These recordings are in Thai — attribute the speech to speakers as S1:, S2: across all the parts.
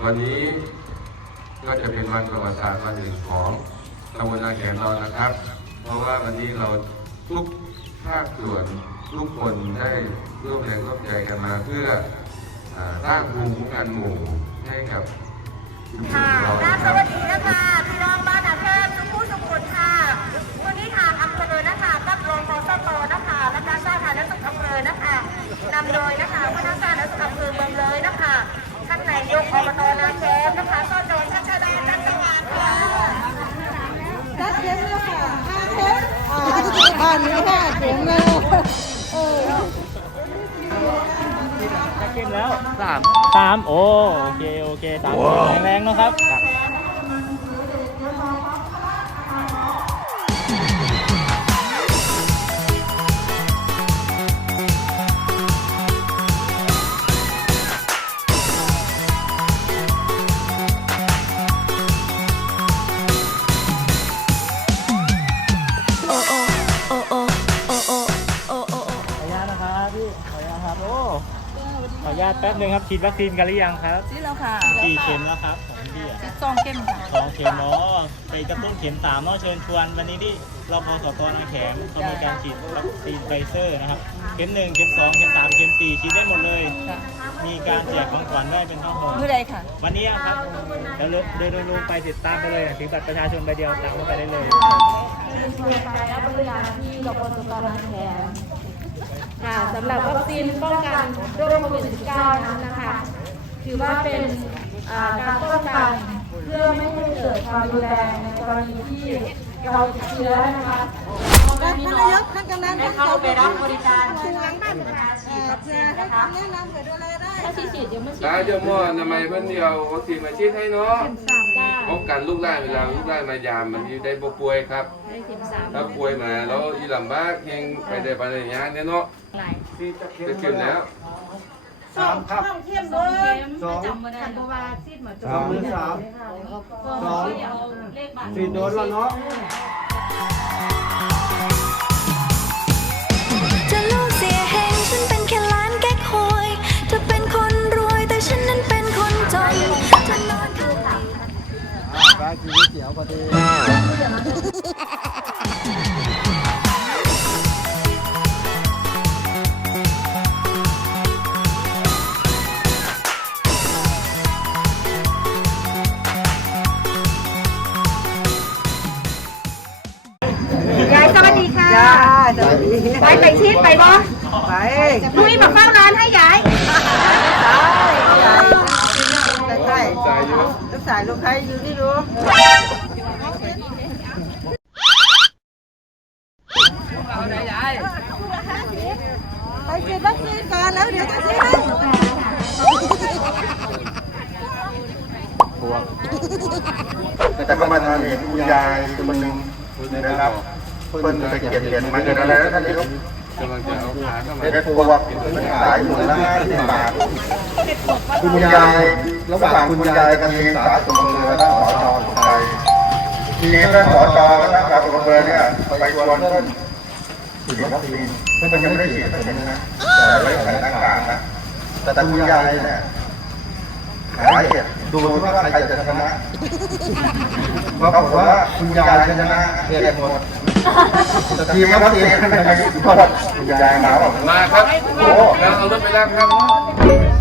S1: วันนี้ก็จะเป็นวันประวัติศาสตร์วันหนึ่งของตำบลนาแขมเรานะครับ เพราะว่าวันนี้เราทุกภาคส่วนทุกคนได้ร่วมแรงร่วมใจกันมาเพื่ออสร้างภูมิคุ้มกันหมู่ให้กับ
S2: ค่ะ
S1: รา
S2: สวัสดีนะคะพี่น้องบ้านอาเทพทุกผู้ทุกคนค่ะวันนี้ทางอำเภอนะคะกับรองพสตนะคะและการสาธารณสุขอำเภอนะคะนำโดยนะคะพนักงานและสุขอำเภอเมืองเลยนะคะ ท่านนายกอบตนาแคมนะคะก็โดยชัชดาจันทวานค่ะ
S3: รัดเข็มแล้วค่ะห้าเข็มอ่าบ้านนี้ห้าเข็มเลยเออ
S4: จะเกมแล้วสามสามโอเคโอเคสามแข็งแรงเนะครับ
S5: ออ
S4: นุญาตแป๊บหนึงครับฉีดวัคซีนกันหรือยังครับ
S3: นี่แล้วค่ะ
S4: กี่เข็มแล้วครับของพี่อะ
S3: ซองเข็มค่ะ
S4: สองเข็มเนาะไปกระตุ้นเข็มสามเนาะเชิญชวนวันนี้ที่เราพอสตนาแขมเขามีการฉีดวัคซีนไฟเซอร์นะครับ เข็มหนึ่งเข็มสองเข็มสามเข็มสี่ฉีดได้หมดเลย
S3: ค่ะ
S4: มีการแจกของขวัญได้เป็นข้าวหอม
S3: เมื่อใดค่ะ
S4: วันนี้ครับเดี๋ยวเดินลงไปติดตามไปเลยถือบัตรประชาชนใบเดียวตามเข้าไปได้เลย
S6: ค่ะ ค่ะสำหรับวัคซีนป้องกันโรคโควิด -19 นั้นนะคะ ถือว่าเป็นการป้องกันเพื่อไม่ให้เกิดความรุนแรงในกรณีที่เราติดเชื้อนะคะ
S3: ท่านนายกท่านกำนันท่าน
S2: เข้าไปรับบริการ
S3: เพื่อให้แนะนำเผื่อดูแลได้
S6: ถ้าฉีดฉีดยังไม่ฉีด
S1: ตาเจ้าหม้อทำไมเพิ่นเดียววัคซีนมาฉีดให้เนาะ
S6: ได้
S1: ป้องกันลูกได้เวลาลูกได้มายามมันอยู่ได้บ่ป่วยครับ
S6: ได้เข็มสาม
S1: ถ้าป่วยมาแล้วอีลำบากเฮงไปได้ปานญาเนี่ยเนาะ
S6: หลาย
S1: จะขึ้นแล้ว
S3: สามครับเข้ม
S6: ส
S3: เล
S6: อง
S3: ย
S6: เข็มไม่จำมาได้หรอกว่าซีดหมดจ
S7: สามหรือสาม
S6: สองเดี๋ยวเลขบัตร
S7: สี่โดนแล้วเนาะ
S5: จะ วยเตี๋
S7: ยวพอดี
S2: ยายสวัสดีค่ะ
S3: จ้าสวัสดี
S2: ไปไปชีดไปบ่
S3: ไป
S2: ลุยมาเฝ้าร้านให้ยาย
S3: ใช่ใช่ลูกสายลูกใครอยู่ที่รู้ ไปฉีดวัคซีนก่อนแล้วเดี๋ยวจะฉีดให้
S8: แต่ก็มาทานเห็นคุณยายคนหนึ่งนะครับเพิ่นไปเก็บเหรียญมาเกิดอะไรแล้วท่านนายก
S1: กำลังจะเอาขาเข้ามา
S8: เด็กปวกขายอยู่ละห้าสิบบาทคุณยายระหว่างคุณยายกับเองสาสมเรือและสอจอไทยทีนี้ท่านสอจอและสาสมเรือเนี่ยไปชวนเพิ่น ฉีดวัคซีนเพิ่นยังไม่ได้ฉีดใช่ไหมนะแต่ไว้ใส่หน้ากากนะแต่คุณยายเนี่ยหาเหตุดูว่าใครจะชนะปรากฏว่าคุณยายชนะเรียกหมดทีมวัคซีนคุณยายมาบอก
S1: มาครับโอ้แล้วเอารถไปแล้วครับ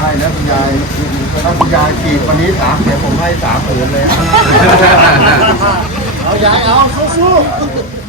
S8: ให้แล้วคุณยายถ้าคุณยายฉีดวันนี้สามเดี๋ยวผมให้สามผืนเลย
S7: เอายายเอาสู้ๆ